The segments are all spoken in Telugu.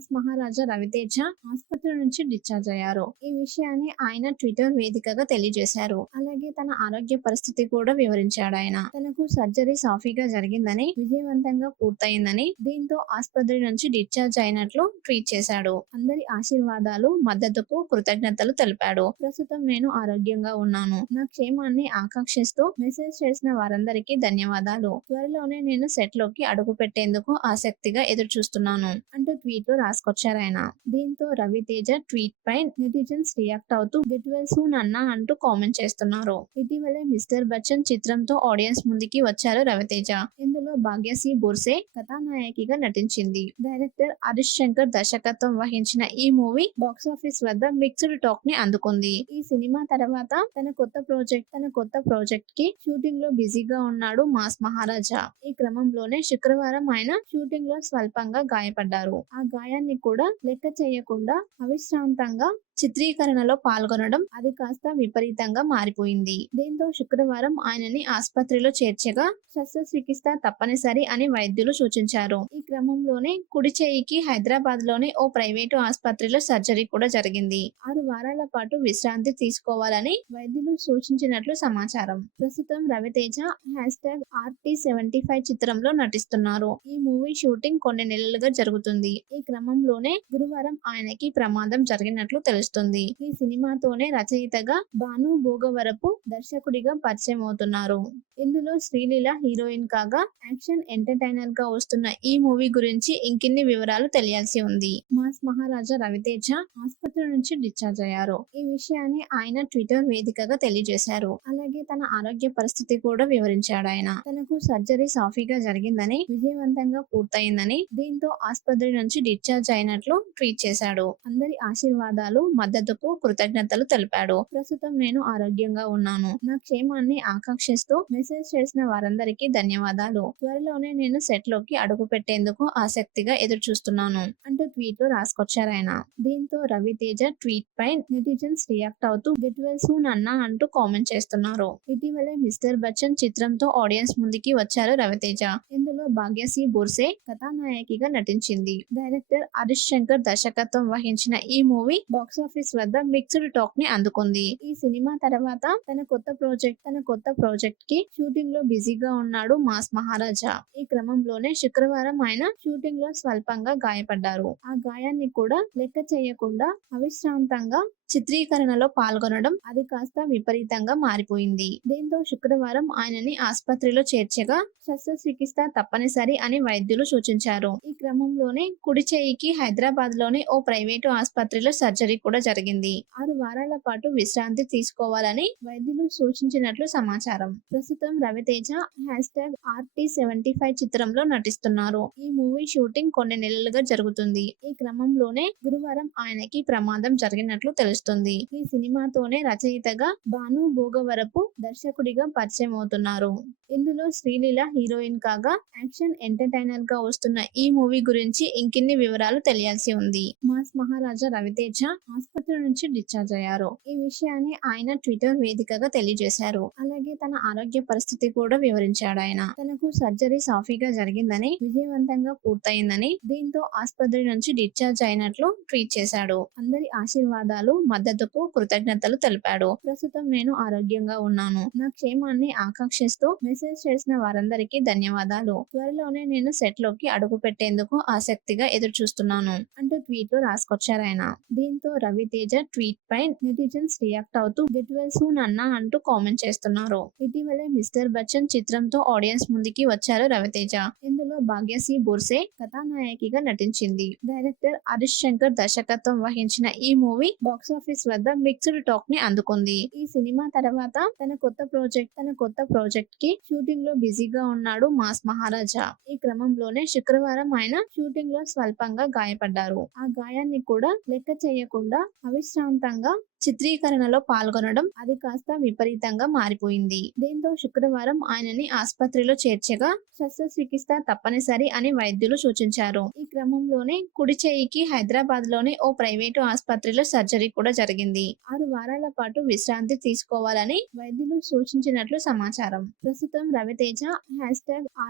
మాస్ మహారాజా రవితేజ ఆసుపత్రి నుంచి డిశ్చార్జ్ అయ్యారు. ఈ విషయాన్ని ఆయన ట్విట్టర్ వేదికగా తెలియజేశారు. అలాగే తన ఆరోగ్య పరిస్థితి కూడా వివరించాడు ఆయన. తనకు సర్జరీ సాఫీగా జరిగిందని, విజయవంతంగా పూర్తయిందని, దీంతో ఆసుపత్రి నుంచి డిశ్చార్జ్ అయినట్లు ట్వీట్ చేశాడు. అందరి ఆశీర్వాదాలు, మద్దతుకు కృతజ్ఞతలు తెలిపాడు. ప్రస్తుతం నేను ఆరోగ్యంగా ఉన్నాను. నా క్షేమాన్ని ఆకాంక్షిస్తూ మెసేజ్ చేసిన వారందరికీ ధన్యవాదాలు. త్వరలోనే నేను సెట్ లోకి అడుగు పెట్టేందుకు ఆసక్తిగా ఎదురు చూస్తున్నాను అంటూ ట్వీట్ లో రాసుకొచ్చారాయన. దీంతో రవితేజ ట్వీట్ పై నెటిజన్స్ రియాక్ట్ అవుతూ గెట్ వెల్ సూన్ అన్నా అంటూ కామెంట్ చేస్తున్నారు. ఇటీవలే మిస్టర్ బచ్చన్ చిత్రంతో ఆడియన్స్ ముందుకి వచ్చారు రవితేజ. ఇందులో భాగ్యశ్రీ బుర్సే కథానాయకిగా నటించింది. డైరెక్టర్ హరీష్ శంకర్ దర్శకత్వం వహించిన ఈ మూవీ బాక్సాఫీస్ వద్ద మిక్స్డ్ టాక్ ని అందుకుంది. ఈ సినిమా తర్వాత తన కొత్త ప్రాజెక్ట్ కి షూటింగ్ లో బిజీగా ఉన్నాడు మాస్ మహారాజా. ఈ క్రమంలోనే శుక్రవారం ఆయన షూటింగ్ లో స్వల్పంగా గాయపడ్డారు. ఆ గాయాన్ని కూడా లెక్క చేయకుండా అవిశ్రాంతంగా చిత్రీకరణలో పాల్గొనడం అది కాస్త విపరీతంగా మారిపోయింది. దీంతో శుక్రవారం ఆయనని ఆసుపత్రిలో చేర్చగా శస్త్రచికిత్స తప్పనిసరి అని వైద్యులు సూచించారు. ఈ క్రమంలోనే కుడి చేయికి హైదరాబాద్ లోని ఓ ప్రైవేటు ఆసుపత్రిలో సర్జరీ కూడా జరిగింది. 6 వారాల పాటు విశ్రాంతి తీసుకోవాలని వైద్యులు సూచించినట్లు సమాచారం. ప్రస్తుతం రవితేజ #RT75 చిత్రంలో నటిస్తున్నారు. ఈ మూవీ షూటింగ్ కొన్ని నెలలుగా జరుగుతుంది. ఈ క్రమంలోనే గురువారం ఆయనకి ప్రమాదం జరిగినట్లు తెలుస్తుంది. ఈ సినిమాతోనే రచయితగా భాను భోగవరపు దర్శకుడిగా పరిచయం అవుతున్నారు. ఇందులో శ్రీలీల హీరోయిన్ కాగా యాక్షన్ ఎంటర్టైనర్ గా వస్తున్న ఈ మూవీ గురించి ఇంకిన్ని వివరాలు తెలియాల్సి ఉంది. మాస్ మహారాజా రవితేజ ఆసుపత్రి నుంచి డిశ్చార్జ్ అయ్యారు. ఈ విషయాన్ని ఆయన ట్విట్టర్ వేదికగా తెలియజేశారు. అలాగే తన ఆరోగ్య పరిస్థితి కూడా వివరించాడు ఆయన. తనకు సర్జరీ సాఫీగా జరిగిందని, విజయవంతంగా పూర్తయిందని, దీంతో ఆసుపత్రి నుంచి డిశ్చార్జ్ అయినట్లు ట్వీట్ చేశాడు. అందరి ఆశీర్వాదాలు, మద్దతుకు కృతజ్ఞతలు తెలిపాడు. ప్రస్తుతం నేను ఆరోగ్యంగా ఉన్నాను. నా క్షేమాన్ని ఆకాంక్షిస్తూ మెసేజ్ చేసిన వారందరికీ ధన్యవాదాలు. త్వరలోనే నేను సెట్ లోకి అడుగు పెట్టేందుకు ఆసక్తిగా ఎదురు చూస్తున్నాను అంటూ ట్వీట్ లో రాసుకొచ్చారాయన. దీంతో రవితేజ ట్వీట్ పై నెటిజన్స్ రియాక్ట్ అవుతూ గెట్ వెల్ సూన్ అన్నా అంటూ కామెంట్ చేస్తున్నారు. ఇటీవలే మిస్టర్ బచ్చన్ చిత్రంతో ఆడియన్స్ ముందుకి వచ్చారు రవితేజ. ఇందులో భాగ్యశ్రీ బుర్సే కథానాయకిగా నటించింది. డైరెక్టర్ హరీష్ శంకర్ దర్శకత్వం వహించిన ఈ మూవీ బాక్సాఫీస్ వద్ద మిక్స్డ్ టాక్ ని అందుకుంది. ఈ సినిమా తర్వాత తన కొత్త ప్రాజెక్ట్ కి షూటింగ్ లో బిజీగా ఉన్నాడు మాస్ మహారాజా. ఈ క్రమంలోనే శుక్రవారం ఆయన షూటింగ్ లో స్వల్పంగా గాయపడ్డారు. ఆ గాయాన్ని కూడా లెక్క చేయకుండా అవిశ్రాంతంగా చిత్రీకరణలో పాల్గొనడం అది కాస్త విపరీతంగా మారిపోయింది. దీంతో శుక్రవారం ఆయనని ఆసుపత్రిలో చేర్చగా శస్త్రచికిత్స తప్పనిసరి అని వైద్యులు సూచించారు. ఈ క్రమంలోనే కుడి చేయికి హైదరాబాద్ లోని ఓ ప్రైవేటు ఆసుపత్రిలో సర్జరీ కూడా జరిగింది. 6 వారాల పాటు విశ్రాంతి తీసుకోవాలని వైద్యులు సూచించినట్లు సమాచారం. ప్రస్తుతం రవితేజ #RT75 చిత్రంలో నటిస్తున్నారు. ఈ మూవీ షూటింగ్ కొన్ని నెలలుగా జరుగుతుంది. ఈ క్రమంలోనే గురువారం ఆయనకి ప్రమాదం జరిగినట్లు తెలుస్తుంది. ఈ సినిమాతోనే రచయితగా భాను భోగవరపు దర్శకుడిగా పరిచయం అవుతున్నారు. ఇందులో శ్రీలీల హీరోయిన్ కాగా యాక్షన్ ఎంటర్టైనర్ గా వస్తున్న ఈ మూవీ గురించి ఇంకిన్ని వివరాలు తెలియాల్సి ఉంది. మాస్ మహారాజా రవితేజ ఆసుపత్రి నుంచి డిశ్చార్జ్ అయ్యారు. ఈ విషయాన్ని ఆయన ట్విట్టర్ వేదికగా తెలియజేశారు. అలాగే తన ఆరోగ్య పరిస్థితి కూడా వివరించాడు ఆయన. తనకు సర్జరీ సాఫీగా జరిగిందని, విజయవంతంగా పూర్తయిందని, దీంతో ఆసుపత్రి నుంచి డిశ్చార్జ్ అయినట్లు ట్వీట్ చేశాడు. అందరి ఆశీర్వాదాలు, మద్దతుకు కృతజ్ఞతలు తెలిపాడు. ప్రస్తుతం నేను ఆరోగ్యంగా ఉన్నాను. నా క్షేమాన్ని ఆకాంక్షిస్తూ మెసేజ్ చేసిన వారందరికీ ధన్యవాదాలు. త్వరలోనే నేను సెట్ లోకి అడుగు పెట్టేందుకు ఆసక్తిగా ఎదురు చూస్తున్నాను అంటూ ట్వీట్ లో రాసుకొచ్చారాయన. దీంతో రవితేజ ట్వీట్ పై నెటిజన్స్ రియాక్ట్ అవుతూ గెట్ వెల్ సూన్ అన్నా అంటూ కామెంట్ చేస్తున్నారు. ఇటీవలే మిస్టర్ బచ్చన్ చిత్రంతో ఆడియన్స్ ముందుకి వచ్చారు రవితేజ. ఇందులో భాగ్యశ్రీ బుర్సే కథానాయకిగా నటించింది. డైరెక్టర్ హరీష్ శంకర్ దర్శకత్వం వహించిన ఈ మూవీ బాక్సాఫీస్ వద్ద మిక్స్డ్ టాక్ ని అందుకుంది. ఈ సినిమా తర్వాత తన కొత్త ప్రాజెక్ట్ కి షూటింగ్ లో బిజీగా ఉన్నాడు మాస్ మహారాజా. ఈ క్రమంలోనే శుక్రవారం ఆయన షూటింగ్ లో స్వల్పంగా గాయపడ్డారు. ఆ గాయాన్ని కూడా లెక్క చేయకుండా అవిశ్రాంతంగా చిత్రీకరణలో పాల్గొనడం అది కాస్త విపరీతంగా మారిపోయింది. దీంతో శుక్రవారం ఆయనని ఆస్పత్రిలో చేర్చగా శస్త్రచికిత్స తప్పనిసరి అని వైద్యులు సూచించారు. ఈ క్రమంలోనే కుడి చేయికి హైదరాబాద్ లోని ఓ ప్రైవేటు ఆస్పత్రిలో సర్జరీ కూడా జరిగింది. 6 వారాల పాటు విశ్రాంతి తీసుకోవాలని వైద్యులు సూచించినట్లు సమాచారం. ప్రస్తుతం రవితేజ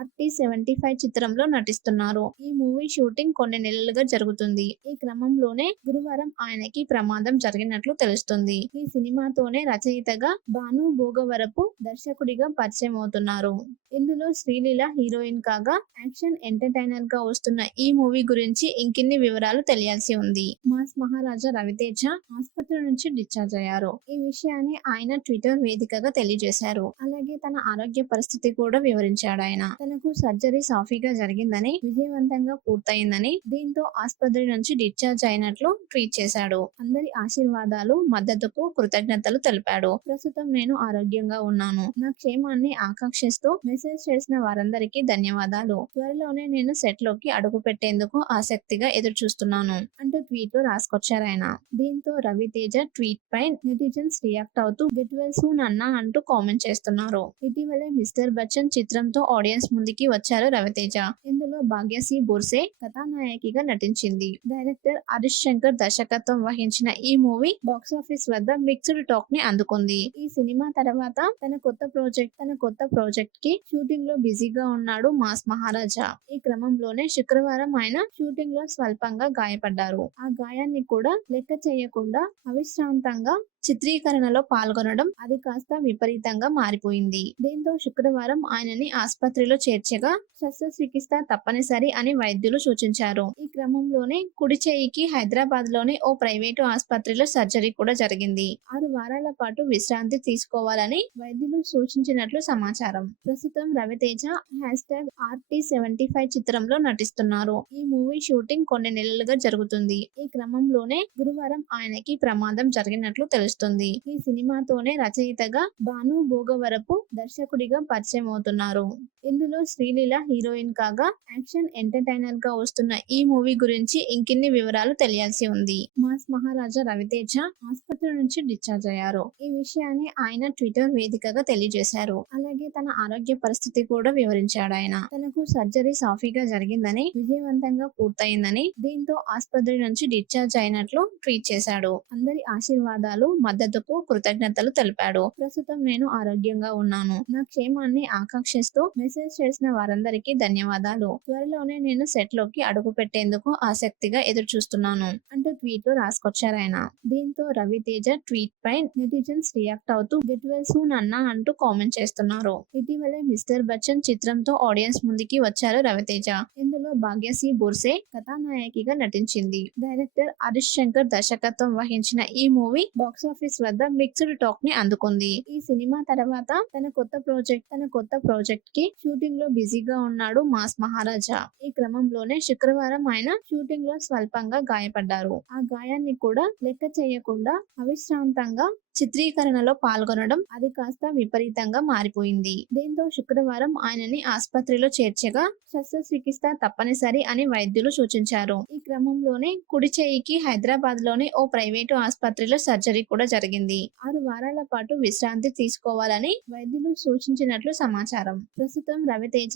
#RT75 చిత్రంలో నటిస్తున్నారు. ఈ మూవీ షూటింగ్ కొన్ని నెలలుగా జరుగుతుంది. ఈ క్రమంలోనే గురువారం ఆయనకి ప్రమాదం జరిగినట్లు తెలుస్తుంది. ఈ సినిమాతోనే రచయితగా భాను భోగవరపు దర్శకుడిగా పరిచయం అవుతున్నారు. ఇందులో శ్రీలీల హీరోయిన్ కాగా యాక్షన్ ఎంటర్టైనర్ గా వస్తున్న ఈ మూవీ గురించి ఇంకిన్ని వివరాలు తెలియాల్సి ఉంది. మాస్ మహారాజా రవితేజ ఆసుపత్రి నుంచి డిశ్చార్జ్ అయ్యారు. ఈ విషయాన్ని ఆయన ట్విట్టర్ వేదికగా తెలియజేశారు. అలాగే తన ఆరోగ్య పరిస్థితి కూడా వివరించాడు ఆయన. తనకు సర్జరీ సాఫీగా జరిగిందని, విజయవంతంగా పూర్తయిందని, దీంతో ఆసుపత్రి నుంచి డిశ్చార్జ్ అయినట్లు ట్వీట్ చేశాడు. అందరి ఆశీర్వాదాలు, మద్దతుకు కృతజ్ఞతలు తెలిపాడు. ప్రస్తుతం నేను ఆరోగ్యంగా ఉన్నాను. నా క్షేమాన్ని ఆకాంక్షిస్తూ మెసేజ్ చేసిన వారందరికీ ధన్యవాదాలు. త్వరలోనే నేను సెట్ లోకి అడుగు పెట్టేందుకు ఆసక్తిగా ఎదురు చూస్తున్నాను అంటూ ట్వీట్ లో రాసుకొచ్చారాయన. దీంతో రవితేజ ట్వీట్ పై నెటిజన్స్ రియాక్ట్ అవుతూ గెట్ వెల్ సూన్ అన్నా అంటూ కామెంట్ చేస్తున్నారు. ఇటీవలే మిస్టర్ బచ్చన్ చిత్రంతో ఆడియన్స్ ముందుకి వచ్చారు రవితేజ. ఇందులో భాగ్యశ్రీ బోర్సే కథానాయకిగా నటించింది. డైరెక్టర్ హరీష్ శంకర్ దర్శకత్వం వహించిన ఈ మూవీ బాక్సాఫీస్ వద్ద మిక్స్డ్ టాక్ ని అందుకుంది. ఈ సినిమా తర్వాత తన కొత్త ప్రాజెక్ట్ కి షూటింగ్ లో బిజీగా ఉన్నాడు మాస్ మహారాజా. ఈ క్రమంలోనే శుక్రవారం ఆయన షూటింగ్ లో స్వల్పంగా గాయపడ్డారు. ఆ గాయాన్ని కూడా లెక్క చేయకుండా అవిశ్రాంతంగా చిత్రీకరణలో పాల్గొనడం అది కాస్త విపరీతంగా మారిపోయింది. దీంతో శుక్రవారం ఆయనని ఆసుపత్రిలో చేర్చగా శస్త్రచికిత్స తప్పనిసరి అని వైద్యులు సూచించారు. ఈ క్రమంలోనే కుడి చేయికి హైదరాబాద్ లోని ఓ ప్రైవేటు ఆసుపత్రిలో సర్జరీ కూడా జరిగింది. 6 వారాల పాటు విశ్రాంతి తీసుకోవాలని వైద్యులు సూచించినట్లు సమాచారం. ప్రస్తుతం రవితేజ #RT75 చిత్రంలో నటిస్తున్నారు. ఈ మూవీ షూటింగ్ కొన్ని నెలలుగా జరుగుతుంది. ఈ క్రమంలోనే గురువారం ఆయనకి ప్రమాదం జరిగినట్లు తెలుస్తుంది. ఈ సినిమాతోనే రచయితగా భాను భోగవరపు దర్శకుడిగా పరిచయం అవుతున్నారు. ఇందులో శ్రీలీల హీరోయిన్ కాగా యాక్షన్ ఎంటర్టైనర్ గా వస్తున్న ఈ మూవీ గురించి ఇంకిన్ని వివరాలు తెలియాల్సి ఉంది. మాస్ మహారాజా రవితేజ ఆసుపత్రి నుంచి డిశ్చార్జ్ అయ్యారు. ఈ విషయాన్ని ఆయన ట్విట్టర్ వేదికగా తెలియజేశారు. అలాగే తన ఆరోగ్య పరిస్థితి కూడా వివరించాడు ఆయన. తనకు సర్జరీ సాఫీగా జరిగిందని, విజయవంతంగా పూర్తయిందని, దీంతో ఆసుపత్రి నుంచి డిశ్చార్జ్ అయినట్లు ట్వీట్ చేశాడు. అందరి ఆశీర్వాదాలు, మద్దతుకు కృతజ్ఞతలు తెలిపాడు. ప్రస్తుతం నేను ఆరోగ్యంగా ఉన్నాను. నా క్షేమాన్ని ఆకాంక్షిస్తూ మెసేజ్ చేసిన వారందరికీ ధన్యవాదాలు. త్వరలోనే నేను సెట్ లోకి అడుగు పెట్టేందుకు ఆసక్తిగా ఎదురు చూస్తున్నాను అంటూ ట్వీట్ లో రాసుకొచ్చారాయన. దీంతో రవితేజ ట్వీట్ పై నెటిజన్స్ రియాక్ట్ అవుతూ గెట్ వెల్ సూన్ అన్నా అంటూ కామెంట్ చేస్తున్నారు. ఇటీవలే మిస్టర్ బచ్చన్ చిత్రంతో ఆడియన్స్ ముందుకి వచ్చారు రవితేజ. ఇందులో భాగ్యశ్రీ బోర్సే కథానాయకిగా నటించింది. డైరెక్టర్ హరీష్ శంకర్ దర్శకత్వం వహించిన ఈ మూవీ బాక్సాఫీస్ వద్ద మిక్స్డ్ టాక్ ని అందుకుంది. ఈ సినిమా తర్వాత తన కొత్త ప్రాజెక్ట్ కి షూటింగ్ లో బిజీగా ఉన్నాడు మాస్ మహారాజా. ఈ క్రమంలోనే శుక్రవారం ఆయన షూటింగ్ లో స్వల్పంగా గాయపడ్డారు. ఆ గాయాన్ని కూడా లెక్క చేయకుండా అవిశ్రాంతంగా చిత్రీకరణలో పాల్గొనడం అది కాస్త విపరీతంగా మారిపోయింది. దీంతో శుక్రవారం ఆయనని ఆసుపత్రిలో చేర్చగా శస్త్రచికిత్స తప్పనిసరి అని వైద్యులు సూచించారు. ఈ క్రమంలోనే కుడి చేయికి హైదరాబాద్ లోని ఓ ప్రైవేటు ఆసుపత్రిలో సర్జరీ కూడా జరిగింది. 6 వారాల పాటు విశ్రాంతి తీసుకోవాలని వైద్యులు సూచించినట్లు సమాచారం. ప్రస్తుతం రవితేజ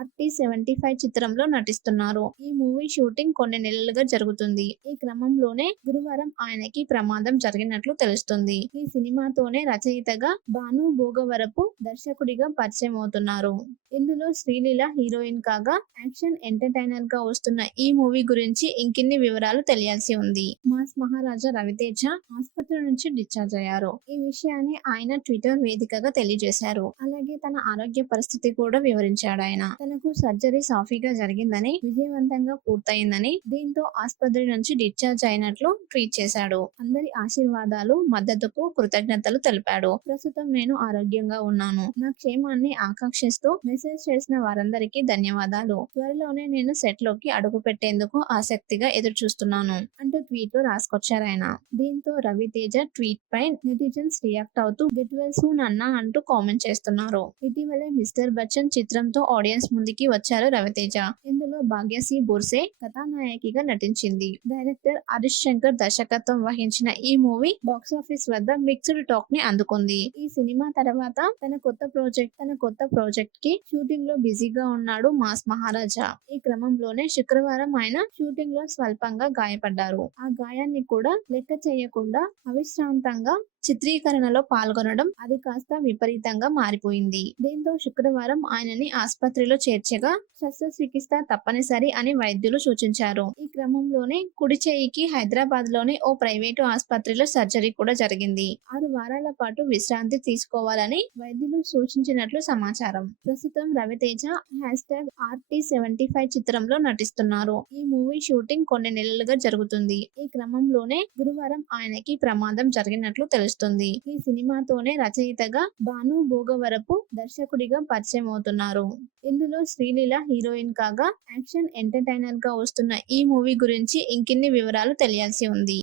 #RT75 చిత్రంలో నటిస్తున్నారు. ఈ మూవీ షూటింగ్ కొన్ని నెలలుగా జరుగుతుంది. ఈ క్రమంలోనే గురువారం ఆయనకి ప్రమాదం జరిగినట్లు తెలుస్తుంది. ఈ సినిమాతోనే రచయితగా భాను భోగవరపు దర్శకుడిగా పరిచయం అవుతున్నారు. ఇందులో శ్రీలీల హీరోయిన్ కాగా యాక్షన్ ఎంటర్టైనర్ గా వస్తున్న ఈ మూవీ గురించి ఇంకిన్ని వివరాలు తెలియాల్సి ఉంది. మాస్ మహారాజా రవితేజ ఆసుపత్రి నుంచి డిశ్చార్జ్ అయ్యారు. ఈ విషయాన్ని ఆయన ట్విట్టర్ వేదికగా తెలియజేశారు. అలాగే తన ఆరోగ్య పరిస్థితి కూడా వివరించాడు ఆయన. తనకు సర్జరీ సాఫీగా జరిగిందని, విజయవంతంగా పూర్తయిందని, దీంతో ఆసుపత్రి నుంచి డిశ్చార్జ్ అయినట్లు ట్వీట్ చేశాడు. అందరి ఆశీర్వాదాలు, మద్దతుకు కృతజ్ఞతలు తెలిపాడు. ప్రస్తుతం నేను ఆరోగ్యంగా ఉన్నాను. నా క్షేమాన్ని ఆకాంక్షిస్తూ మెసేజ్ చేసిన వారందరికీ ధన్యవాదాలు. త్వరలోనే నేను సెట్ లోకి అడుగు పెట్టేందుకు ఆసక్తిగా ఎదురు చూస్తున్నాను అంటూ ట్వీట్ లో రాసుకొచ్చారాయన. దీంతో రవి రవితేజ ట్వీట్ పై నెటిజన్స్ రియాక్ట్ అవుతూ గెట్ వెల్ సూన్ అన్నా అంటూ కామెంట్ చేస్తున్నారు. ఇటీవలే మిస్టర్ బచ్చన్ చిత్రంతో ఆడియన్స్ ముందుకి వచ్చారు రవితేజ. ఇందులో భాగ్యశ్రీ బోర్సే కథానాయకిగా నటించింది. డైరెక్టర్ హరీష్ శంకర్ దర్శకత్వం వహించిన ఈ మూవీ బాక్సాఫీస్ వద్ద మిక్స్డ్ టాక్ ని అందుకుంది. ఈ సినిమా తర్వాత తన కొత్త ప్రాజెక్ట్ కి షూటింగ్ లో బిజీగా ఉన్నాడు మాస్ మహారాజా. ఈ క్రమంలోనే శుక్రవారం ఆయన షూటింగ్ లో స్వల్పంగా గాయపడ్డారు. ఆ గాయాన్ని కూడా లెక్క చేయకుండా అవిశ్రాంతంగా చిత్రీకరణలో పాల్గొనడం అది కాస్త విపరీతంగా మారిపోయింది. దీంతో శుక్రవారం ఆయనని ఆసుపత్రిలో చేర్చగా శస్త్రచికిత్స తప్పనిసరి అని వైద్యులు సూచించారు. ఈ క్రమంలోనే కుడి చేయికి హైదరాబాద్ లోని ఓ ప్రైవేటు ఆసుపత్రిలో సర్జరీ కూడా జరిగింది. 6 వారాల పాటు విశ్రాంతి తీసుకోవాలని వైద్యులు సూచించినట్లు సమాచారం. ప్రస్తుతం రవితేజ #RT75 చిత్రంలో నటిస్తున్నారు. ఈ మూవీ షూటింగ్ కొన్ని నెలలుగా జరుగుతుంది. ఈ క్రమంలోనే గురువారం ఆయనకి ప్రమాదం జరిగినట్లు తెలుస్తుంది. ఈ సినిమాతోనే రచయితగా భాను భోగవరపు దర్శకుడిగా పరిచయం అవుతున్నారు. ఇందులో శ్రీలీల హీరోయిన్ కాగా యాక్షన్ ఎంటర్టైనర్ గా వస్తున్న ఈ మూవీ గురించి ఇంకిన్ని వివరాలు తెలియాల్సి ఉంది.